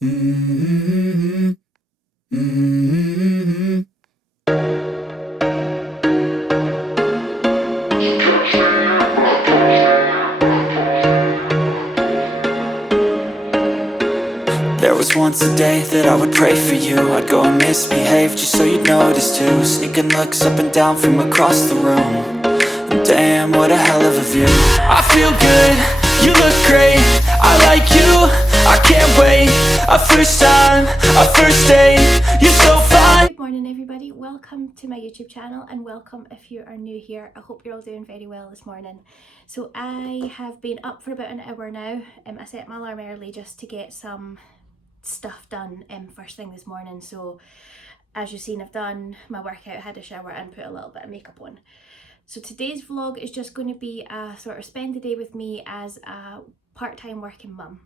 Mm-hmm. Mm-hmm. There was once a day that I would pray for you. I'd go and misbehave just so you'd notice too. Sneaking looks up and down from across the room. And damn, what a hell of a view. I feel good, you look great, I like you, I can't wait. A first time, a first date, you're so fine. Good morning everybody, welcome to my YouTube channel and welcome if you are new here. I hope you're all doing very well this morning. So I have been up for about an hour now. I set my alarm early just to get some stuff done first thing this morning. So as you've seen, I've done my workout, had a shower and put a little bit of makeup on. So today's vlog is just going to be a sort of spend the day with me as a part-time working mum.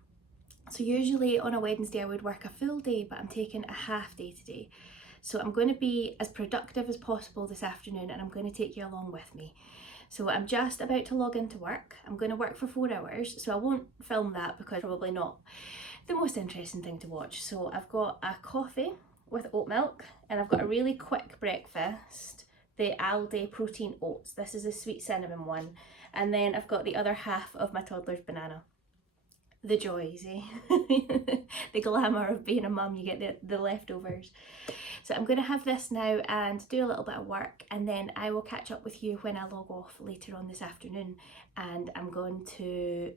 So usually on a Wednesday I would work a full day, but I'm taking a half day today. So I'm going to be as productive as possible this afternoon and I'm going to take you along with me. So I'm just about to log into work. I'm going to work for 4 hours, so I won't film that because it's probably not the most interesting thing to watch. So I've got a coffee with oat milk and I've got a really quick breakfast, the Aldi protein oats. This is a sweet cinnamon one. And then I've got the other half of my toddler's banana. The joys, eh? The glamour of being a mum, you get the leftovers. So I'm going to have this now and do a little bit of work, and then I will catch up with you when I log off later on this afternoon. And I'm going to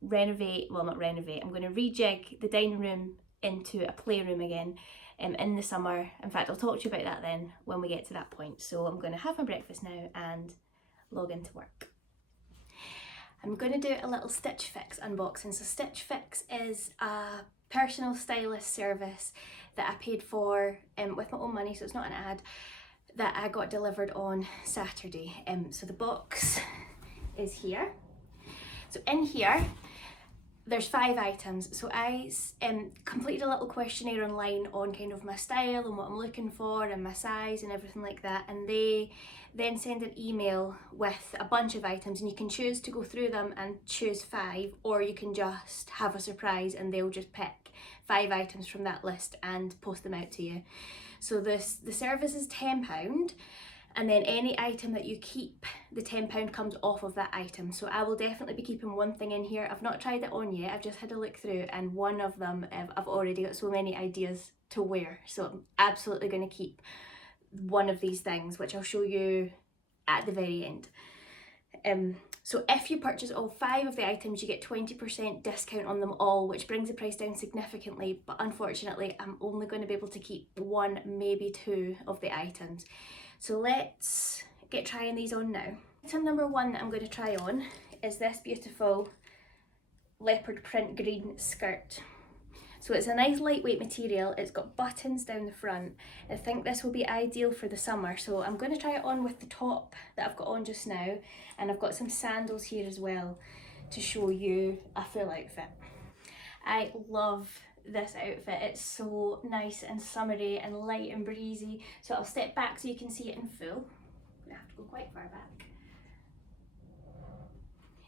I'm going to rejig the dining room into a playroom again in the summer. In fact, I'll talk to you about that then when we get to that point. So I'm going to have my breakfast now and log into work. I'm going to do a little StitchFix unboxing. So StitchFix is a personal stylist service that I paid for with my own money, so it's not an ad, that I got delivered on Saturday. So the box is here. So in here, there's 5 items. So I completed a little questionnaire online on kind of my style and what I'm looking for and my size and everything like that, and they then send an email with a bunch of items, and you can choose to go through them and choose 5, or you can just have a surprise and they'll just pick 5 items from that list and post them out to you. So the service is £10, and then any item that you keep, the £10 comes off of that item. So I will definitely be keeping one thing in here. I've not tried it on yet, I've just had a look through, and one of them I've already got so many ideas to wear. So I'm absolutely going to keep one of these things, which I'll show you at the very end. So if you purchase all 5 of the items, you get 20% discount on them all, which brings the price down significantly, but unfortunately I'm only going to be able to keep 1, maybe 2 of the items. So let's get trying these on now. Item number 1 that I'm going to try on is this beautiful leopard print green skirt. So it's a nice lightweight material, it's got buttons down the front. I think this will be ideal for the summer, so I'm going to try it on with the top that I've got on just now, and I've got some sandals here as well to show you a full outfit. I love this outfit, it's so nice and summery and light and breezy. So I'll step back so you can see it in full. I have to go quite far back.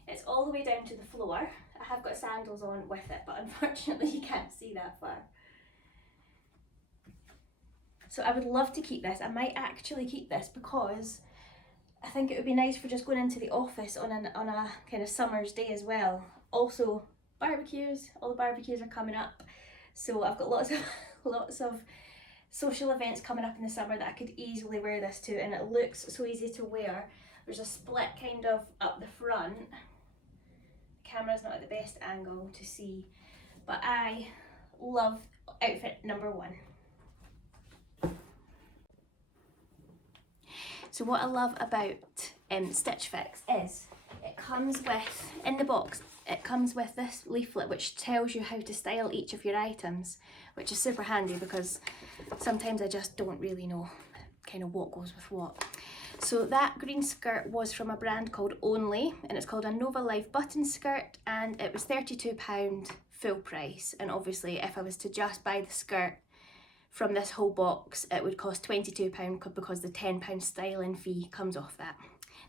It's all the way down to the floor. I have got sandals on with it, but unfortunately you can't see that far. So I would love to keep this. I might actually keep this because I think it would be nice for just going into the office on a kind of summer's day as well. Also barbecues, all the barbecues are coming up. So I've got lots of social events coming up in the summer that I could easily wear this to, and it looks so easy to wear. There's a split kind of up the front. Camera's not at the best angle to see, but I love outfit number 1. So what I love about StitchFix is it comes with, in the box, it comes with this leaflet which tells you how to style each of your items, which is super handy because sometimes I just don't really know kind of what goes with what. So that green skirt was from a brand called Only, and it's called a Nova Live button skirt, and it was £32 full price. And obviously if I was to just buy the skirt from this whole box, it would cost £22 because the £10 styling fee comes off that.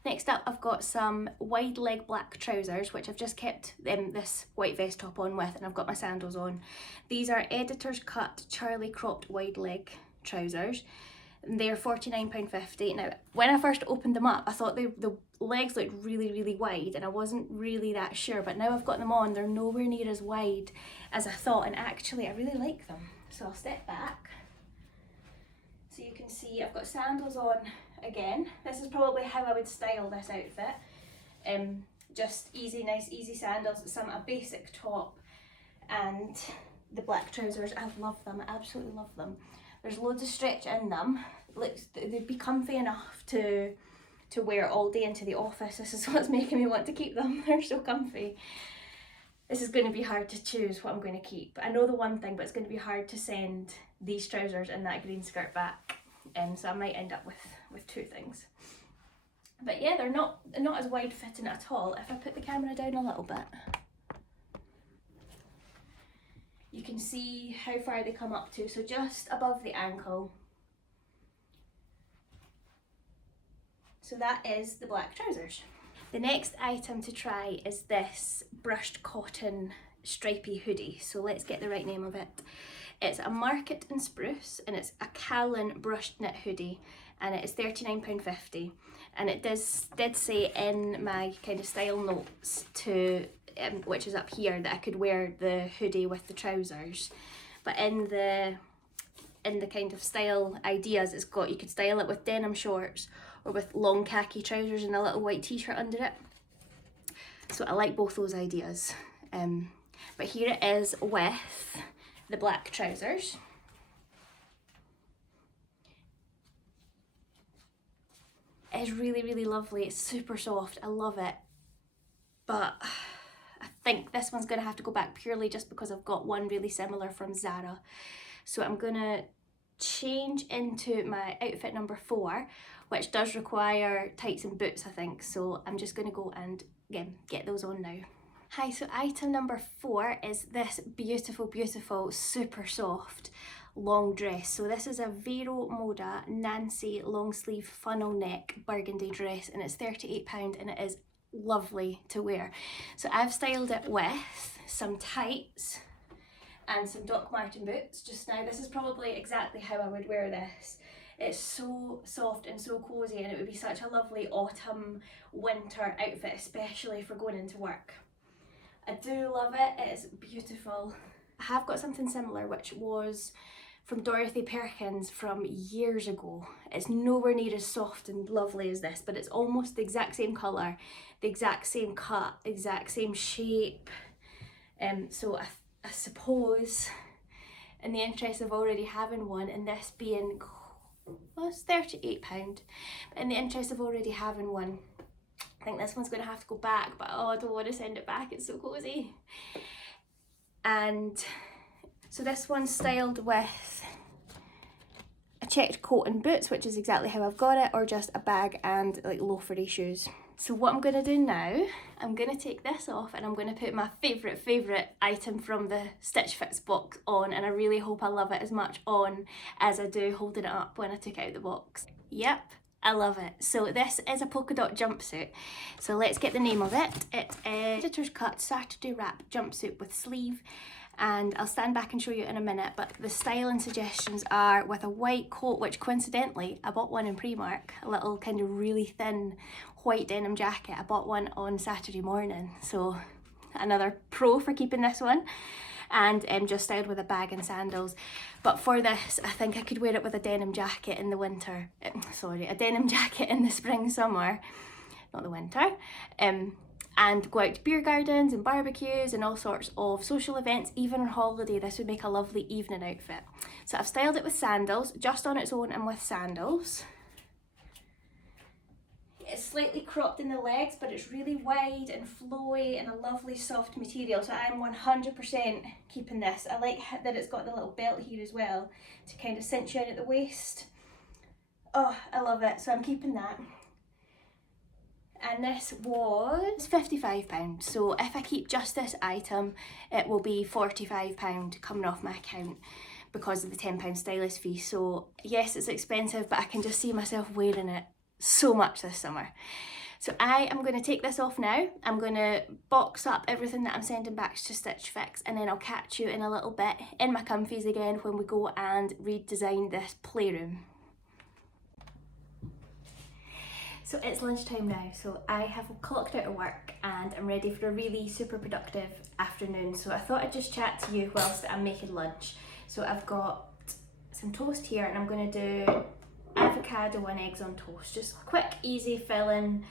Next up, I've got some wide leg black trousers, which I've just kept this white vest top on with, and I've got my sandals on. These are Editor's Cut Charlie cropped wide leg trousers. They're £49.50. Now, when I first opened them up, I thought the legs looked really, really wide, and I wasn't really that sure, but now I've got them on, they're nowhere near as wide as I thought, and actually I really like them. So I'll step back so you can see I've got sandals on again. This is probably how I would style this outfit. Just easy, nice, easy sandals, a basic top, and the black trousers. I love them, I absolutely love them. There's loads of stretch in them. They'd be comfy enough to wear all day into the office. This is what's making me want to keep them. They're so comfy. This is going to be hard to choose what I'm going to keep. I know the one thing, but it's going to be hard to send these trousers and that green skirt back. So I might end up with two things. But yeah, they're not as wide fitting at all. If I put the camera down a little bit, you can see how far they come up to. So just above the ankle. So that is the black trousers. The next item to try is this brushed cotton stripy hoodie. So let's get the right name of it. It's a Market and Spruce, and it's a Callan brushed knit hoodie, and it is £39.50. And it did say in my kind of style notes to which is up here, that I could wear the hoodie with the trousers, but in the kind of style ideas it's got, you could style it with denim shorts or with long khaki trousers and a little white t-shirt under it. So I like both those ideas. But here it is with the black trousers. It's really, really lovely. It's super soft. I love it. But I think this one's going to have to go back purely just because I've got one really similar from Zara. So I'm going to change into my outfit number 4, which does require tights and boots, I think. So I'm just going to go and again get those on now. Hi, so item number 4 is this beautiful, beautiful, super soft long dress. So this is a Vero Moda Nancy long sleeve funnel neck burgundy dress, and it's £38, and it is lovely to wear. So I've styled it with some tights and some Doc Marten boots just now. This is probably exactly how I would wear this. It's so soft and so cozy, and it would be such a lovely autumn winter outfit, especially for going into work. I do love it. It is beautiful. I have got something similar, which was from Dorothy Perkins from years ago. It's nowhere near as soft and lovely as this, but it's almost the exact same colour, the exact same cut, exact same shape. So I suppose in the interest of already having one, and this being, well, it's £38, but in the interest of already having one, I think this one's going to have to go back, but oh, I don't want to send it back, it's so cosy. And so this one's styled with a checked coat and boots, which is exactly how I've got it, or just a bag and like loafery shoes. So what I'm going to do now, I'm going to take this off and I'm going to put my favourite item from the StitchFix box on, and I really hope I love it as much on as I do holding it up when I took it out the box. Yep, I love it. So this is a polka dot jumpsuit. So let's get the name of it. It's a Editor's Cut Saturday Wrap jumpsuit with sleeve. And I'll stand back and show you in a minute, but the styling suggestions are with a white coat, which coincidentally I bought one in Primark, a little kind of really thin white denim jacket. I bought one on Saturday morning, so another pro for keeping this one. And just styled with a bag and sandals. But for this, I think I could wear it with a denim jacket in the winter, a denim jacket in the spring, summer, not the winter. And go out to beer gardens and barbecues and all sorts of social events. Even on holiday, this would make a lovely evening outfit. So I've styled it with sandals, just on its own and with sandals. It's slightly cropped in the legs, but it's really wide and flowy and a lovely soft material. So I'm 100% keeping this. I like that it's got the little belt here as well to kind of cinch you in at the waist. Oh, I love it. So I'm keeping that. And this was £55, so if I keep just this item, it will be £45 coming off my account. because of the £10 stylist fee. So yes, it's expensive, but I can just see myself wearing it so much this summer. So I am going to take this off now. I'm going to box up everything that I'm sending back to StitchFix, and then I'll catch you in a little bit in my comfies again when we go and redesign this playroom. So it's lunchtime now, so I have clocked out of work and I'm ready for a really super productive afternoon. So I thought I'd just chat to you whilst I'm making lunch. So I've got some toast here and I'm going to do avocado and eggs on toast. Just quick, easy, filling,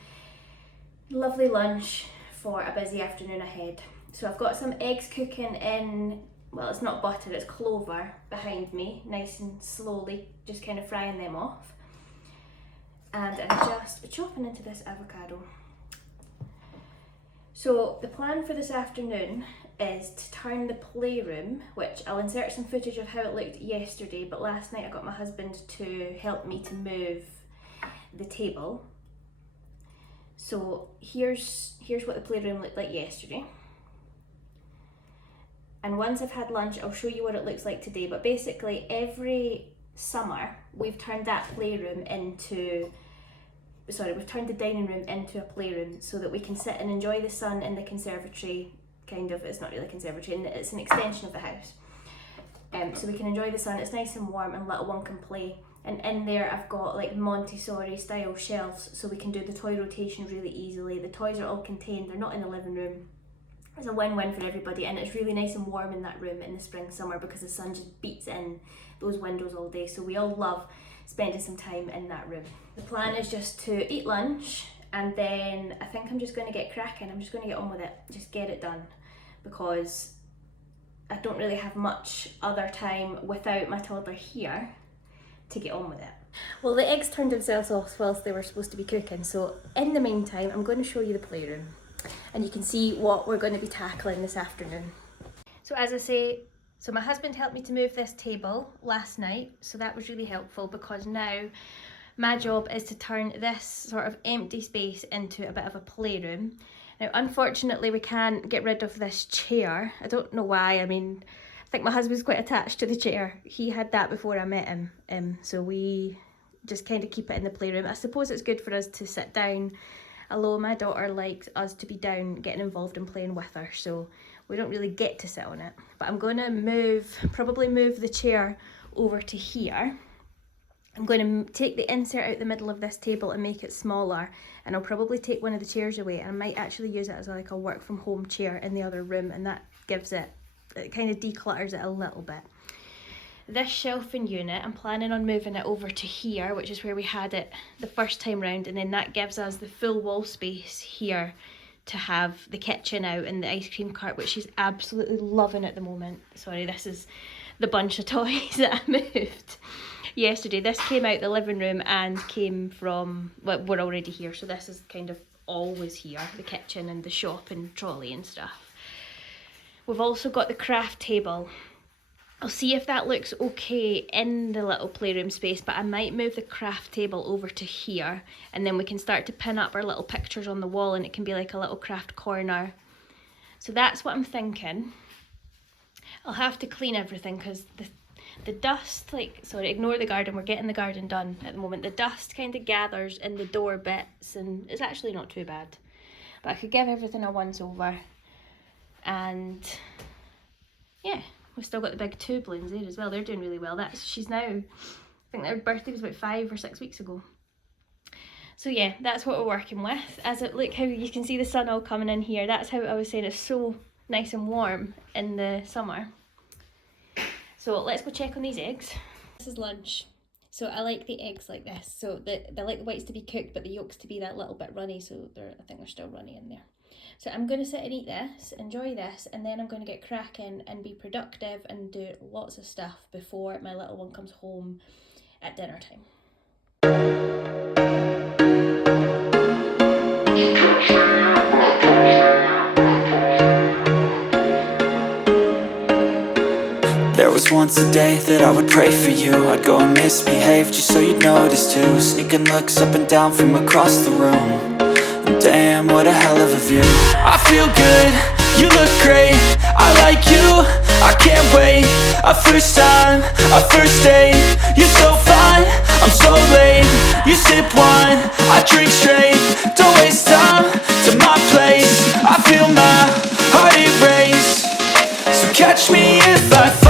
lovely lunch for a busy afternoon ahead. So I've got some eggs cooking in, well, it's not butter, it's clover behind me, nice and slowly, just kind of frying them off. And I'm just chopping into this avocado. So the plan for this afternoon is to turn the playroom, which I'll insert some footage of how it looked yesterday, but last night I got my husband to help me to move the table. So here's what the playroom looked like yesterday. And once I've had lunch, I'll show you what it looks like today. But basically every summer we've turned that playroom into, we've turned the dining room into a playroom so that we can sit and enjoy the sun in the conservatory, kind of. It's not really a conservatory, it's an extension of the house. So we can enjoy the sun, it's nice and warm and little one can play. And in there I've got like Montessori style shelves so we can do the toy rotation really easily. The toys are all contained, they're not in the living room. It's a win-win for everybody, and it's really nice and warm in that room in the spring, summer, because the sun just beats in those windows all day. So we all love spending some time in that room. The plan is just to eat lunch, and then I think I'm just going to get cracking. I'm just going to get on with it, just get it done, because I don't really have much other time without my toddler here to get on with it. Well, the eggs turned themselves off whilst they were supposed to be cooking, so in the meantime I'm going to show you the playroom and you can see what we're going to be tackling this afternoon. So as I say, so my husband helped me to move this table last night, so that was really helpful, because now my job is to turn this sort of empty space into a bit of a playroom. Now unfortunately we can't get rid of this chair. I don't know why. I mean, I think my husband's quite attached to the chair. He had that before I met him, so we just kind of keep it in the playroom. I suppose it's good for us to sit down, although my daughter likes us to be down getting involved and playing with her, so we don't really get to sit on it. But I'm going to probably move the chair over to here. I'm going to take the insert out the middle of this table and make it smaller, and I'll probably take one of the chairs away, and I might actually use it as like a work from home chair in the other room, and that gives it kind of declutters it a little bit. This shelving unit, I'm planning on moving it over to here, which is where we had it the first time round, and then that gives us the full wall space here to have the kitchen out and the ice cream cart, which she's absolutely loving at the moment. Sorry, this is the bunch of toys that I moved yesterday. This came out the living room and came from, well, we're already here, so this is kind of always here, the kitchen and the shop and trolley and stuff. We've also got the craft table. I'll see if that looks okay in the little playroom space, but I might move the craft table over to here, and then we can start to pin up our little pictures on the wall, and it can be like a little craft corner. So that's what I'm thinking. I'll have to clean everything because the dust, ignore the garden, we're getting the garden done at the moment. The dust kind of gathers in the door bits, and it's actually not too bad. But I could give everything a once over, and yeah. We've still got the big two balloons there as well. They're doing really well. She's now, I think their birthday was about 5 or 6 weeks ago. So yeah, that's what we're working with. Look how you can see the sun all coming in here. That's how I was saying it's so nice and warm in the summer. So let's go check on these eggs. This is lunch. So I like the eggs like this. So they like the whites to be cooked, but the yolks to be that little bit runny. So I think they're still runny in there. So I'm going to sit and eat this, enjoy this, and then I'm going to get cracking and be productive and do lots of stuff before my little one comes home at dinner time. There was once a day that I would pray for you. I'd go and misbehave just so you'd notice too. Sneaking looks up and down from across the room. Damn, what a hell of a view. I feel good, you look great, I like you, I can't wait Our first time, our first date. You're so fine, I'm so late. You sip wine, I drink straight. Don't waste time to my place. I feel my heart erase. So catch me if I fall.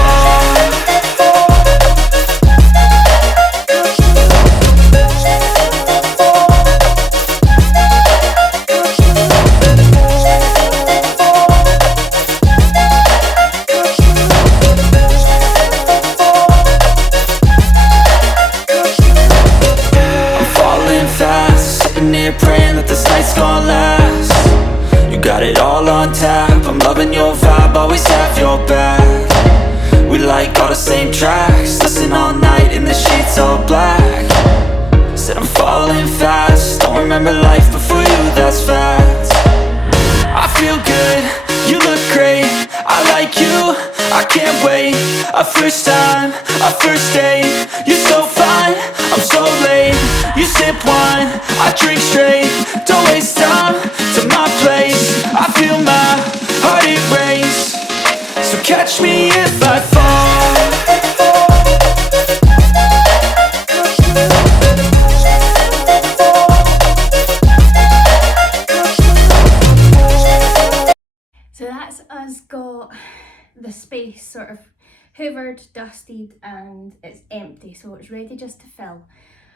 Praying that this night's gonna last. You got it all on tap. I'm loving your vibe, always have your back. We like all the same tracks. Listen all night in the sheets all black. Said I'm falling fast. Don't remember life before you, that's fact. I feel good, you look great. I like you, I can't wait. Our first time, our first date. You're so fine, I'm so late. You sip wine, I drink straight. Don't waste time to my place. I feel my heart erase. So catch me if I fall. So that's us got the space sort of hoovered, dusted, and it's empty, so it's ready just to fill.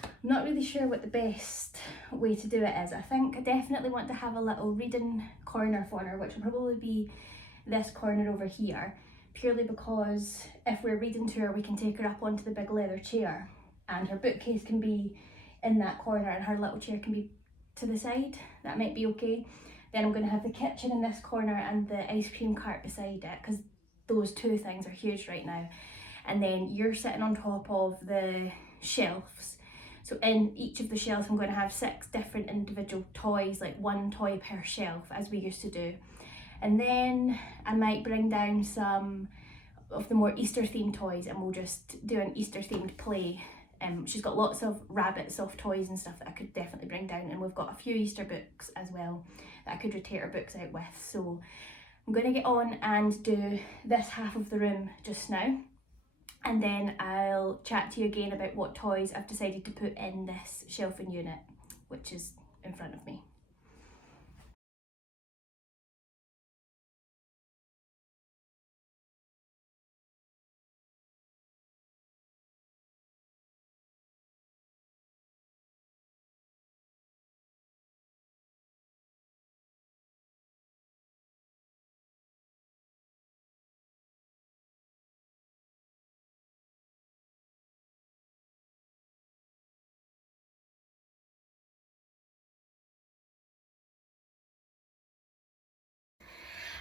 I'm not really sure what the best way to do it is. I think I definitely want to have a little reading corner for her, which will probably be this corner over here, purely because if we're reading to her we can take her up onto the big leather chair and her bookcase can be in that corner and her little chair can be to the side. That might be okay. Then I'm going to have the kitchen in this corner and the ice cream cart beside it, because those two things are huge right now. And then you're sitting on top of the shelves. So in each of the shelves I'm going to have 6 different individual toys, like 1 toy per shelf, as we used to do. And then I might bring down some of the more Easter themed toys and we'll just do an Easter themed play. She's got lots of rabbit soft toys and stuff that I could definitely bring down, and we've got a few Easter books as well that I could rotate her books out with. So I'm going to get on and do this half of the room just now, and then I'll chat to you again about what toys I've decided to put in this shelving unit, which is in front of me.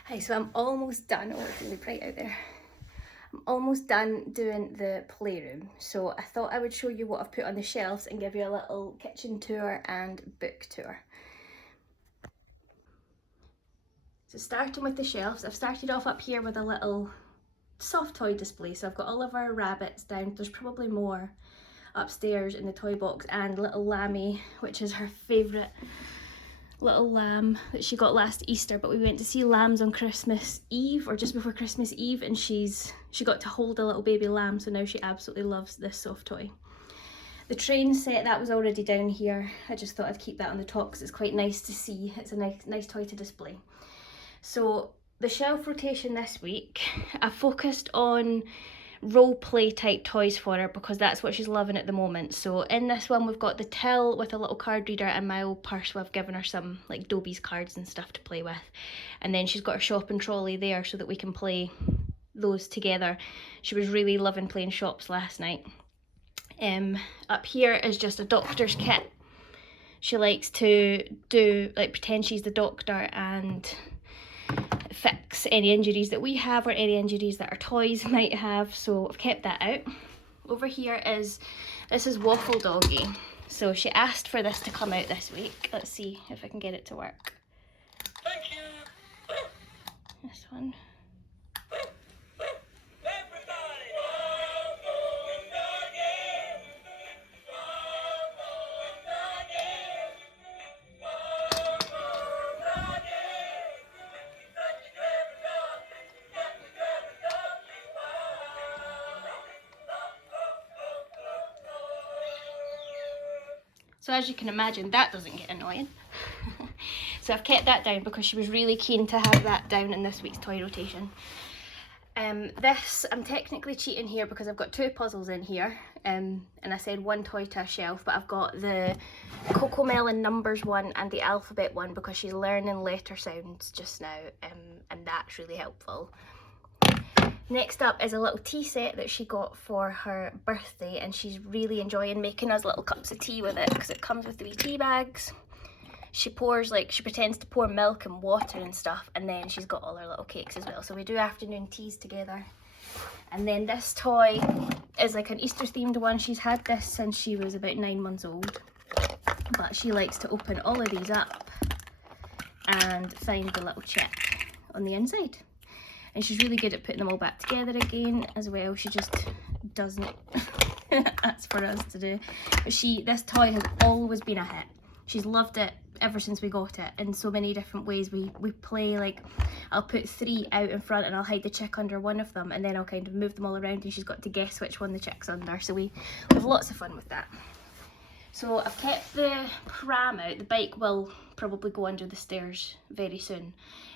Hi, so I'm almost done. Oh, it's really bright out there. I'm almost done doing the playroom. So I thought I would show you what I've put on the shelves and give you a little kitchen tour and book tour. So starting with the shelves, I've started off up here with a little soft toy display. So I've got all of our rabbits down. There's probably more upstairs in the toy box, and little Lammy, which is her favourite little lamb that she got last Easter, but we went to see lambs on Christmas Eve or just before Christmas Eve, and she got to hold a little baby lamb, so now she absolutely loves this soft toy. The train set, that was already down here. I just thought I'd keep that on the top because it's quite nice to see. It's a nice toy to display. So the shelf rotation this week, I focused on role play type toys for her because that's what she's loving at the moment. So in this one we've got the till with a little card reader and my old purse where I've given her some like Dobie's cards and stuff to play with, and then she's got her shopping trolley there so that we can play those together. She was really loving playing shops last night. Up here is just a doctor's kit. She likes to do like pretend she's the doctor and fix any injuries that we have or any injuries that our toys might have, so I've kept that out. Over here this is Waffle Doggy. So she asked for this to come out this week. Let's see if I can get it to work. Thank you. This one. So as you can imagine, that doesn't get annoying. So I've kept that down because she was really keen to have that down in this week's toy rotation. This, I'm technically cheating here because I've got 2 puzzles in here, and I said 1 toy to a shelf, but I've got the Coco Melon numbers one and the alphabet one because she's learning letter sounds just now, and that's really helpful. Next up is a little tea set that she got for her birthday, and she's really enjoying making us little cups of tea with it because it comes with the wee tea bags. She pours, like, she pretends to pour milk and water and stuff, and then she's got all her little cakes as well. So we do afternoon teas together. And then this toy is like an Easter themed one. She's had this since she was about 9 months old, but she likes to open all of these up and find the little chip on the inside. And she's really good at putting them all back together again as well. She just doesn't. That's for us to do. But this toy has always been a hit. She's loved it ever since we got it in so many different ways. We play, like, I'll put 3 out in front and I'll hide the chick under one of them, and then I'll kind of move them all around and she's got to guess which one the chick's under. So we have lots of fun with that. So I've kept the pram out. The bike will probably go under the stairs very soon.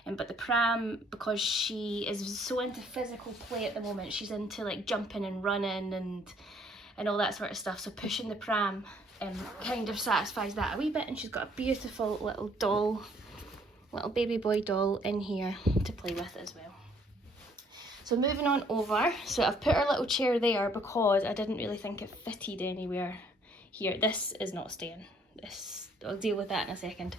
But the pram, because she is so into physical play at the moment, she's into like jumping and running and all that sort of stuff. So pushing the pram kind of satisfies that a wee bit. And she's got a beautiful little doll, little baby boy doll in here to play with as well. So moving on over, so I've put her little chair there because I didn't really think it fitted anywhere here. This is not staying. I'll deal with that in a second.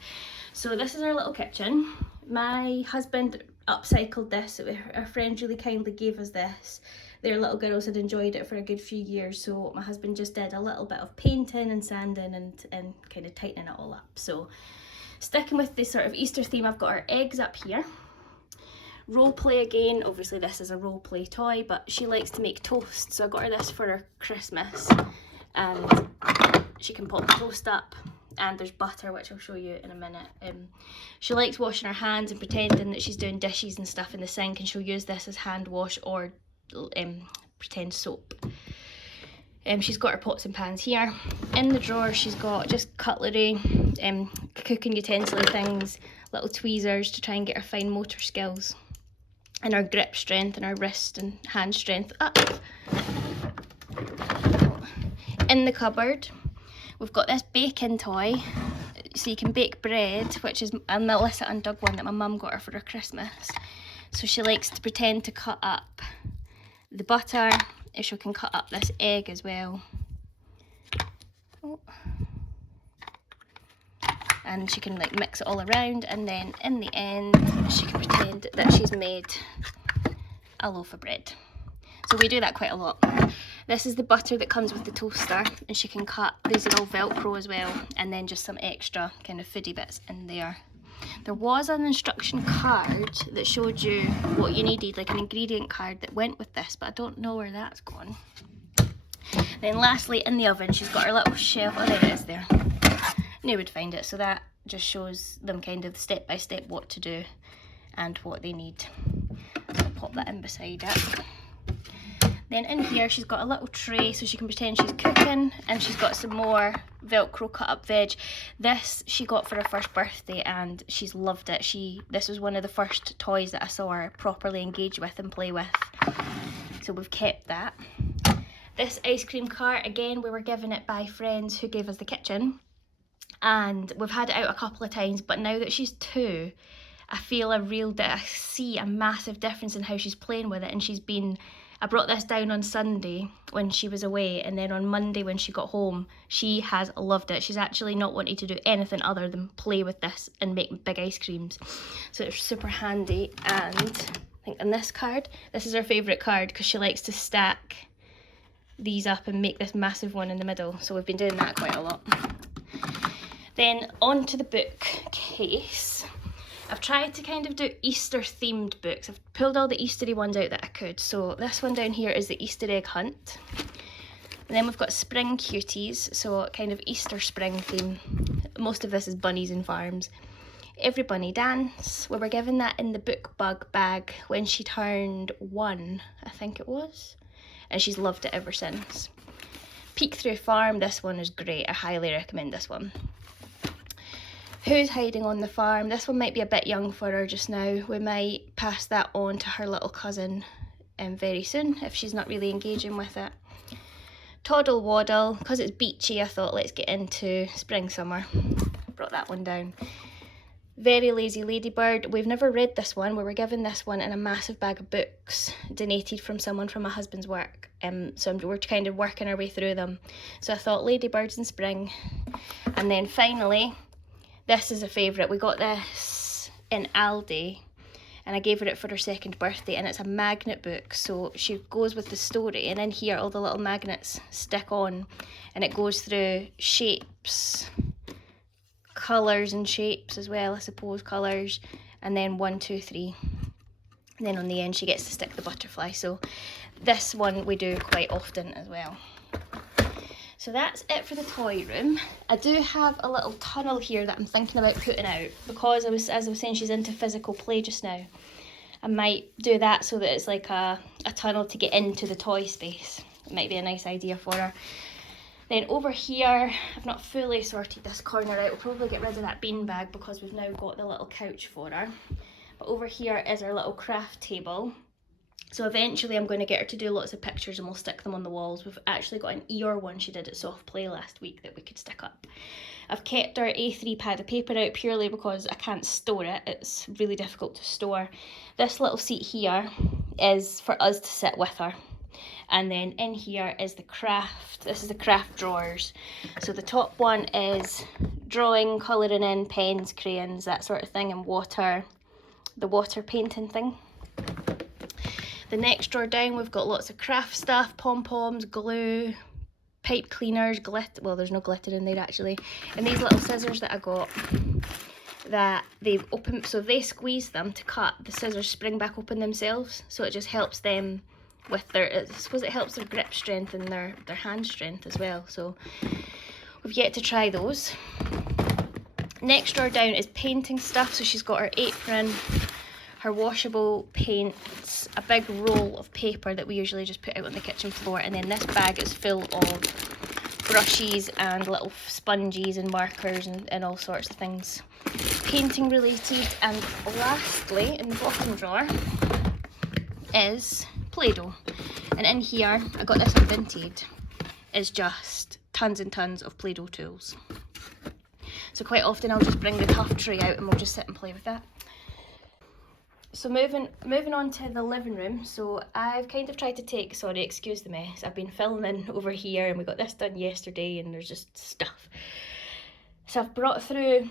So this is our little kitchen. My husband upcycled this. Our friends really kindly gave us this. Their little girls had enjoyed it for a good few years, so my husband just did a little bit of painting and sanding and kind of tightening it all up. So sticking with this sort of Easter theme, I've got our eggs up here. Role play again. Obviously this is a role play toy, but she likes to make toast, so I got her this for her Christmas, and she can pop the toast up. And there's butter, which I'll show you in a minute. She likes washing her hands and pretending that she's doing dishes and stuff in the sink, and she'll use this as hand wash or pretend soap. She's got her pots and pans here. In the drawer she's got just cutlery, cooking utensil things, little tweezers to try and get her fine motor skills and her grip strength and her wrist and hand strength up. In the cupboard we've got this baking toy, so you can bake bread, which is a Melissa and Doug one that my mum got her for her Christmas. So she likes to pretend to cut up the butter, and she can cut up this egg as well. Oh. And she can like mix it all around, and then in the end she can pretend that she's made a loaf of bread. So we do that quite a lot. This is the butter that comes with the toaster, and she can cut, these are all Velcro as well, and then just some extra kind of foodie bits in there. There was an instruction card that showed you what you needed, like an ingredient card that went with this, but I don't know where that's gone. Then lastly, in the oven, she's got her little shelf. Oh, there it is there. Knew would find it. So that just shows them kind of step by step what to do and what they need. So I'll pop that in beside it. Then in here she's got a little tray so she can pretend she's cooking, and she's got some more Velcro cut up veg. This she got for her first birthday and she's loved it. This was one of the first toys that I saw her properly engage with and play with. So we've kept that. This ice cream cart, again, we were given it by friends who gave us the kitchen, and we've had it out a couple of times, but now that she's 2, I see a massive difference in how she's playing with it. And I brought this down on Sunday when she was away, and then on Monday when she got home, she has loved it. She's actually not wanting to do anything other than play with this and make big ice creams. So it's super handy. And I think on this card, this is her favourite card because she likes to stack these up and make this massive one in the middle. So we've been doing that quite a lot. Then onto the bookcase. I've tried to kind of do Easter themed books. I've pulled all the Eastery ones out that I could. So this one down here is the Easter egg hunt. And then we've got spring cuties, so kind of Easter spring theme. Most of this is bunnies and farms. Every Bunny Dance. We were given that in the book bug bag when she turned 1, I think it was. And she's loved it ever since. Peek Through Farm, this one is great. I highly recommend this one. Who's Hiding on the Farm? This one might be a bit young for her just now. We might pass that on to her little cousin very soon if she's not really engaging with it. Toddle Waddle, because it's beachy, I thought let's get into spring summer. Brought that one down. Very Lazy Ladybird. We've never read this one. We were given this one in a massive bag of books donated from someone from my husband's work. So we're kind of working our way through them. So I thought Ladybirds in spring. And then finally, this is a favourite. We got this in Aldi and I gave her it for her 2nd birthday, and it's a magnet book. So she goes with the story, and in here all the little magnets stick on, and it goes through shapes, colours and shapes as well, I suppose, colours, and then 1, 2, 3. And then on the end she gets to stick the butterfly. So this one we do quite often as well. So that's it for the toy room. I do have a little tunnel here that I'm thinking about putting out, because as I was saying, she's into physical play just now. I might do that so that it's like a tunnel to get into the toy space. It might be a nice idea for her. Then over here, I've not fully sorted this corner out. We'll probably get rid of that beanbag because we've now got the little couch for her. But over here is our little craft table. So eventually I'm going to get her to do lots of pictures and we'll stick them on the walls. We've actually got an Eeyore one she did at Soft Play last week that we could stick up. I've kept our A3 pad of paper out purely because I can't store it. It's really difficult to store. This little seat here is for us to sit with her. And then in here is the craft. This is the craft drawers. So the top one is drawing, colouring in, pens, crayons, that sort of thing, and water, the water painting thing. The next drawer down, we've got lots of craft stuff, pom-poms, glue, pipe cleaners, glitter. Well, there's no glitter in there actually. And these little scissors that I got, that they've opened, so if they squeeze them to cut, the scissors spring back open themselves. So it just helps them with their, I suppose it helps their grip strength and their hand strength as well. So we've yet to try those. Next drawer down is painting stuff. So she's got her apron, her washable paints, a big roll of paper that we usually just put out on the kitchen floor, and then this bag is full of brushes and little sponges and markers and all sorts of things painting related. And lastly, in the bottom drawer is Play-Doh, and in here, I got this on Vinted, is just tons and tons of Play-Doh tools. So quite often I'll just bring the tough tray out and we'll just sit and play with that. So moving on to the living room. So I've kind of tried to take, sorry, excuse the mess, I've been filming over here and we got this done yesterday and there's just stuff. So I've brought through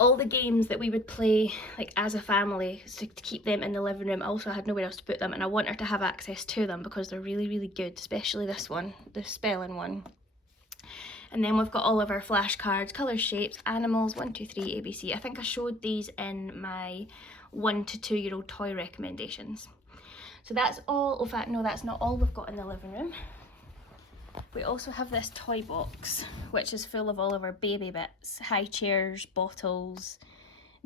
all the games that we would play like as a family to keep them in the living room. Also, I had nowhere else to put them and I want her to have access to them because they're really, really good, especially this one, the spelling one. And then we've got all of our flashcards, colours, shapes, animals, 1, 2, 3, ABC. I think I showed these in my 1 to 2 year old toy recommendations. So that's all, in fact no, that's not all we've got in the living room. We also have this toy box which is full of all of our baby bits, high chairs, bottles,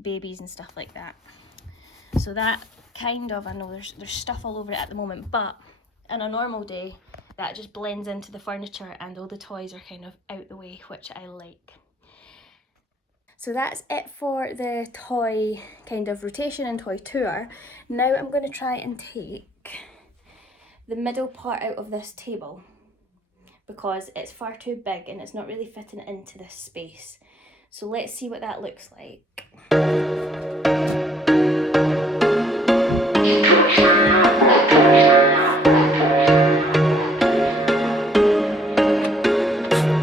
babies and stuff like that. So that kind of, I know there's stuff all over it at the moment, but on a normal day that just blends into the furniture and all the toys are kind of out the way, which I like. So that's it for the toy kind of rotation and toy tour. Now I'm going to try and take the middle part out of this table because it's far too big and it's not really fitting into this space. So let's see what that looks like.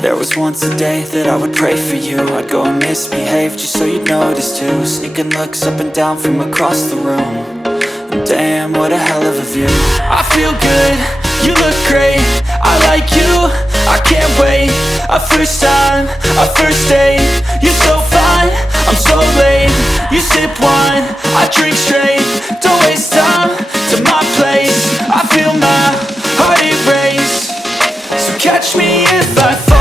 There was once a day that I would pray for you. I'd go and misbehave just so you'd notice too. Sneaking looks up and down from across the room. And damn, what a hell of a view. I feel good, you look great, I like you, I can't wait. A first time, a first date, you're so fine, I'm so late. You sip wine, I drink straight. Don't waste time to my place. I feel my heart erase. So catch me if I fall.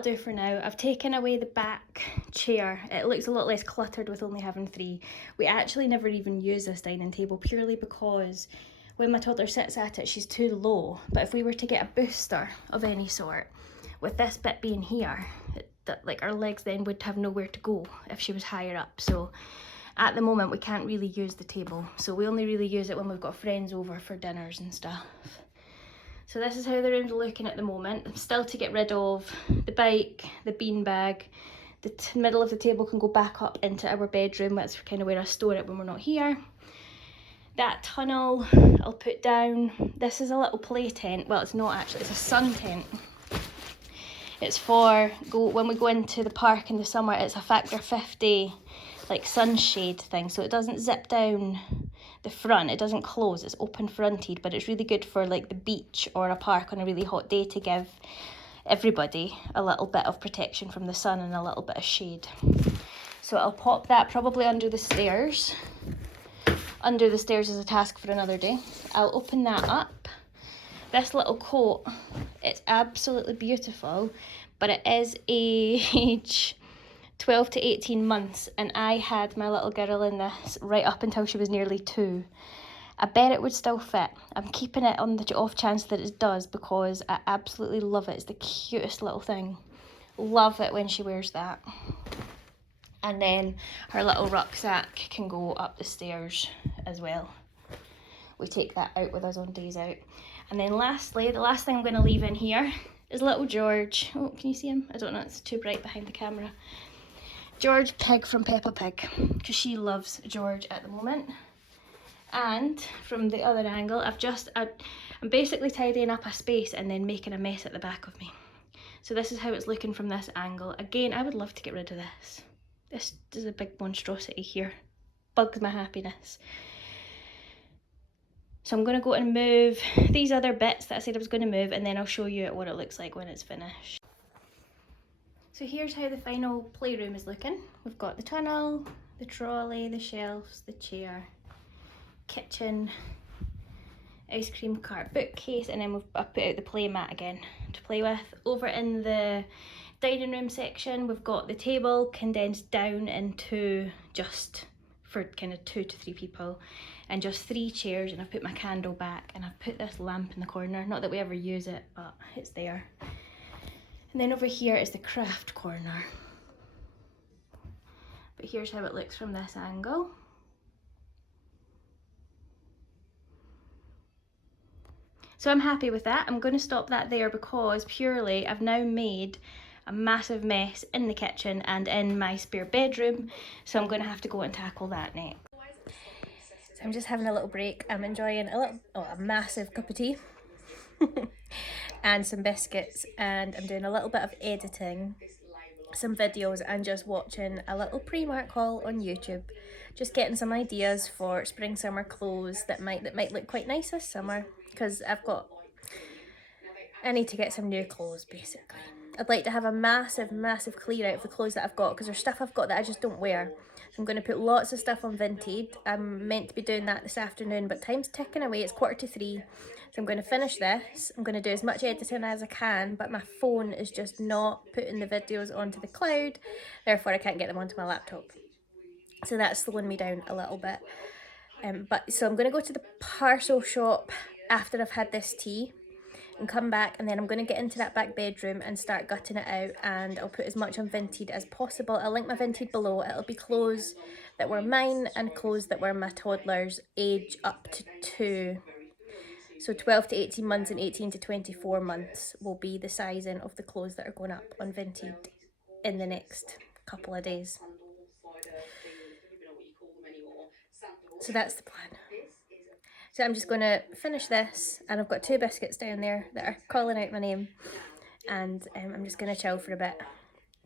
that'll do for now. I've taken away the back chair. It looks a lot less cluttered with only having 3. We actually never even use this dining table purely because when my toddler sits at it, she's too low. But if we were to get a booster of any sort, with this bit being here, like our legs then would have nowhere to go if she was higher up. So at the moment we can't really use the table. So we only really use it when we've got friends over for dinners and stuff. So this is how the room's looking at the moment. I'm still to get rid of the bike, the beanbag. The middle of the table can go back up into our bedroom. That's kind of where I store it when we're not here. That tunnel I'll put down. This is a little play tent. Well, it's not actually, it's a sun tent. It's for when we go into the park in the summer. It's a factor 50 like sunshade thing, so it doesn't zip down the front, it doesn't close, it's open fronted, but it's really good for like the beach or a park on a really hot day to give everybody a little bit of protection from the sun and a little bit of shade. So I'll pop that probably under the stairs. Under the stairs is a task for another day. I'll open that up. This little coat, it's absolutely beautiful, but it is age 12 to 18 months, and I had my little girl in this right up until she was nearly 2. I bet it would still fit. I'm keeping it on the off chance that it does because I absolutely love it. It's the cutest little thing. Love it when she wears that. And then her little rucksack can go up the stairs as well. We take that out with us on days out. And then lastly, the last thing I'm going to leave in here is little George. Oh, can you see him? I don't know, it's too bright behind the camera. George Pig from Peppa Pig, because she loves George at the moment. And from the other angle, I'm basically tidying up a space and then making a mess at the back of me. So this is how it's looking from this angle. Again, I would love to get rid of this. This is a big monstrosity here. Bugs my happiness. So I'm going to go and move these other bits that I said I was going to move, and then I'll show you what it looks like when it's finished. So here's how the final playroom is looking. We've got the tunnel, the trolley, the shelves, the chair, kitchen, ice cream cart, bookcase, and then I've put out the play mat again to play with. Over in the dining room section, we've got the table condensed down into just for kind of 2 to 3 people, and just 3 chairs, and I've put my candle back, and I've put this lamp in the corner. Not that we ever use it, but it's there. And then over here is the craft corner. But here's how it looks from this angle. So I'm happy with that. I'm going to stop that there because purely I've now made a massive mess in the kitchen and in my spare bedroom. So I'm going to have to go and tackle that next. So I'm just having a little break. I'm enjoying a massive cup of tea. And some biscuits, and I'm doing a little bit of editing, some videos, and just watching a little pre-mark haul on YouTube, just getting some ideas for spring summer clothes that might look quite nice this summer, because I need to get some new clothes basically. I'd like to have a massive clear out of the clothes that I've got, because there's stuff I've got that I just don't wear. So I'm going to put lots of stuff on Vinted. I'm meant to be doing that this afternoon, but time's ticking away. It's 2:45. So I'm going to finish this. I'm going to do as much editing as I can, but my phone is just not putting the videos onto the cloud. Therefore, I can't get them onto my laptop. So that's slowing me down a little bit. So I'm going to go to the parcel shop after I've had this tea and come back, and then I'm going to get into that back bedroom and start gutting it out, and I'll put as much on Vinted as possible. I'll link my Vinted below. It'll be clothes that were mine and clothes that were my toddler's age up to 2. So 12 to 18 months and 18 to 24 months will be the sizing of the clothes that are going up on Vinted in the next couple of days. So that's the plan. So I'm just going to finish this, and I've got 2 biscuits down there that are calling out my name, and I'm just going to chill for a bit.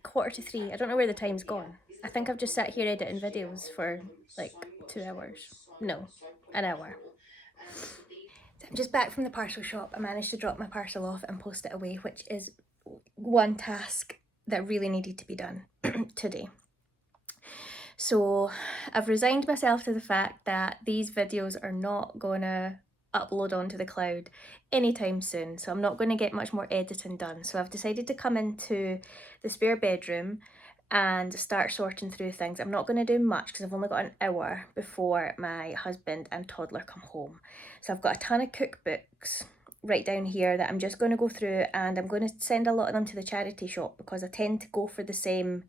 2:45. I don't know where the time's gone. I think I've just sat here editing videos for like 2 hours. No, an hour. So I'm just back from the parcel shop. I managed to drop my parcel off and post it away, which is one task that really needed to be done today. So I've resigned myself to the fact that these videos are not gonna upload onto the cloud anytime soon, so I'm not going to get much more editing done. So I've decided to come into the spare bedroom and start sorting through things. I'm not going to do much because I've only got an hour before my husband and toddler come home. So I've got a ton of cookbooks right down here that I'm just going to go through, and I'm going to send a lot of them to the charity shop because I tend to go for the same,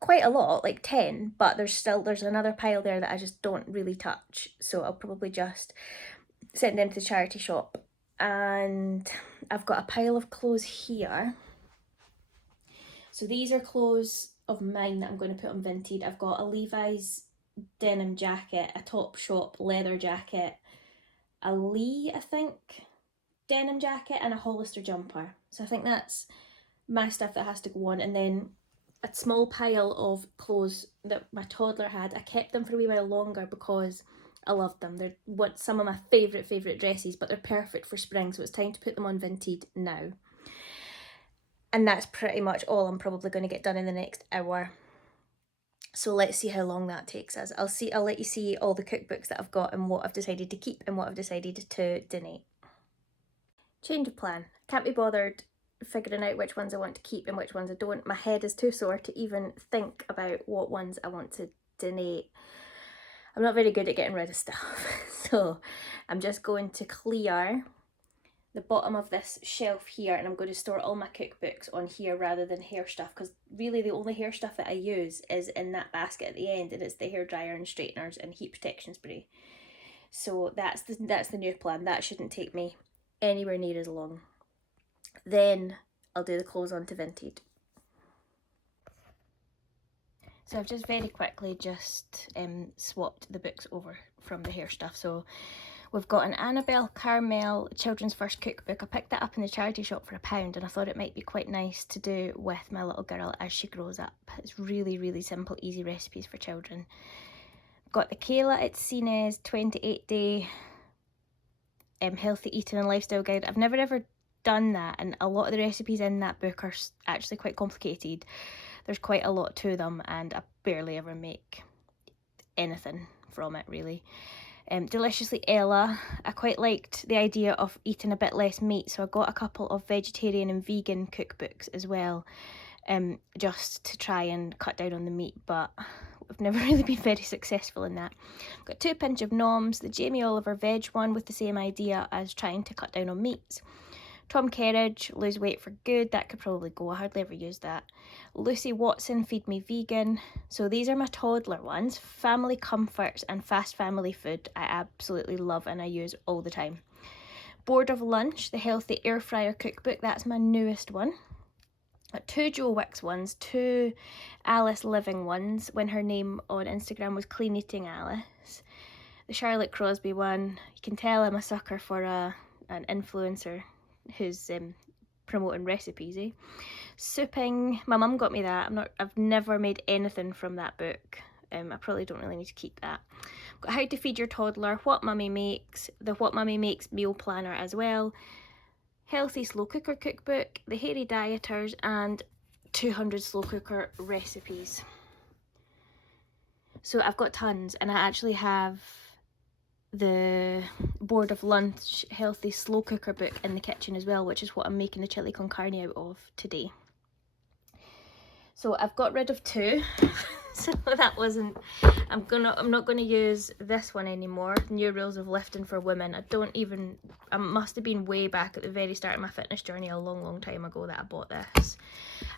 quite a lot, like 10, but there's another pile there that I just don't really touch, so I'll probably just send them to the charity shop. And I've got a pile of clothes here. So these are clothes of mine that I'm going to put on Vinted. I've got a Levi's denim jacket, a Topshop leather jacket, a Lee, I think, denim jacket, and a Hollister jumper. So I think that's my stuff that has to go on. And then a small pile of clothes that my toddler had. I kept them for a wee while longer because I loved them. They're some of my favourite dresses, but they're perfect for spring, so it's time to put them on Vinted now. And that's pretty much all I'm probably going to get done in the next hour. So let's see how long that takes us. I'll let you see all the cookbooks that I've got and what I've decided to keep and what I've decided to donate. Change of plan. Can't be bothered figuring out which ones I want to keep and which ones I don't. My head is too sore to even think about what ones I want to donate. I'm not very good at getting rid of stuff, so I'm just going to clear the bottom of this shelf here, and I'm going to store all my cookbooks on here rather than hair stuff, because really the only hair stuff that I use is in that basket at the end, and it's the hairdryer and straighteners and heat protection spray. So that's the new plan. That shouldn't take me anywhere near as long. Then I'll do the clothes onto Vinted. So I've just very quickly swapped the books over from the hair stuff. So we've got an Annabelle Carmel Children's First Cookbook. I picked that up in the charity shop for £1, and I thought it might be quite nice to do with my little girl as she grows up. It's really simple, easy recipes for children. Got the Kayla Itzine's 28-day healthy eating and lifestyle guide. I've never ever done that, and a lot of the recipes in that book are actually quite complicated. There's quite a lot to them, and I barely ever make anything from it, really. Deliciously Ella, I quite liked the idea of eating a bit less meat, so I got a couple of vegetarian and vegan cookbooks as well, just to try and cut down on the meat, but I've never really been very successful in that. I've got 2 Pinch of Noms, the Jamie Oliver veg one with the same idea as trying to cut down on meats. Tom Kerridge, Lose Weight for Good, that could probably go, I hardly ever use that. Lucy Watson, Feed Me Vegan. So these are my toddler ones. Family Comforts and Fast Family Food, I absolutely love and I use all the time. Board of Lunch, the Healthy Air Fryer Cookbook, that's my newest one. Got 2 Joe Wicks ones, 2 Alice Living ones, when her name on Instagram was Clean Eating Alice. The Charlotte Crosby one, you can tell I'm a sucker for an influencer who's promoting recipes, eh? Souping, my mum got me that. I've never made anything from that book. I probably don't really need to keep that. Got How to Feed Your Toddler, What Mummy Makes, the What Mummy Makes meal planner as well. Healthy Slow Cooker Cookbook, the Hairy Dieters, and 200 slow cooker recipes. So I've got tons, and I actually have the Board of Lunch Healthy Slow Cooker book in the kitchen as well, which is what I'm making the chili con carne out of today. So I've got rid of 2. So that wasn't, I'm not gonna use this one anymore. New Rules of Lifting for Women. I must have been way back at the very start of my fitness journey a long time ago that I bought this.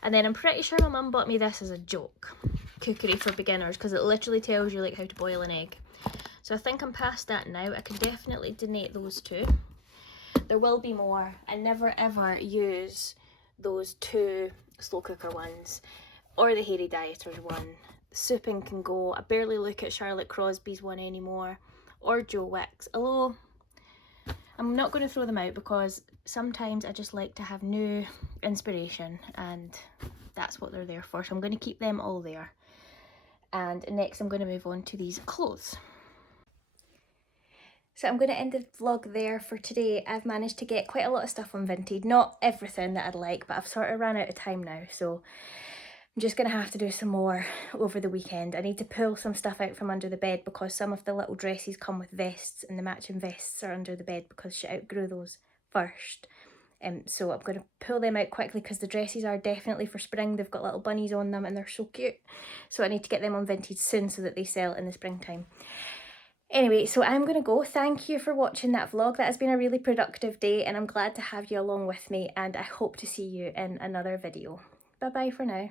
And then I'm pretty sure my mum bought me this as a joke. Cookery for Beginners, because it literally tells you like how to boil an egg. So I think I'm past that now. I can definitely donate those 2. There will be more. I never ever use those 2 slow cooker ones or the Hairy Dieters one. Souping can go. I barely look at Charlotte Crosby's one anymore, or Joe Wicks, although I'm not going to throw them out because sometimes I just like to have new inspiration, and that's what they're there for. So I'm going to keep them all there. And next I'm going to move on to these clothes. So I'm going to end the vlog there for today. I've managed to get quite a lot of stuff on Vinted. Not everything that I'd like, but I've sort of ran out of time now. So I'm just going to have to do some more over the weekend. I need to pull some stuff out from under the bed because some of the little dresses come with vests and the matching vests are under the bed because she outgrew those first. So I'm going to pull them out quickly because the dresses are definitely for spring. They've got little bunnies on them and they're so cute. So I need to get them on Vinted soon so that they sell in the springtime. Anyway, so I'm going to go. Thank you for watching that vlog. That has been a really productive day and I'm glad to have you along with me, and I hope to see you in another video. Bye bye for now.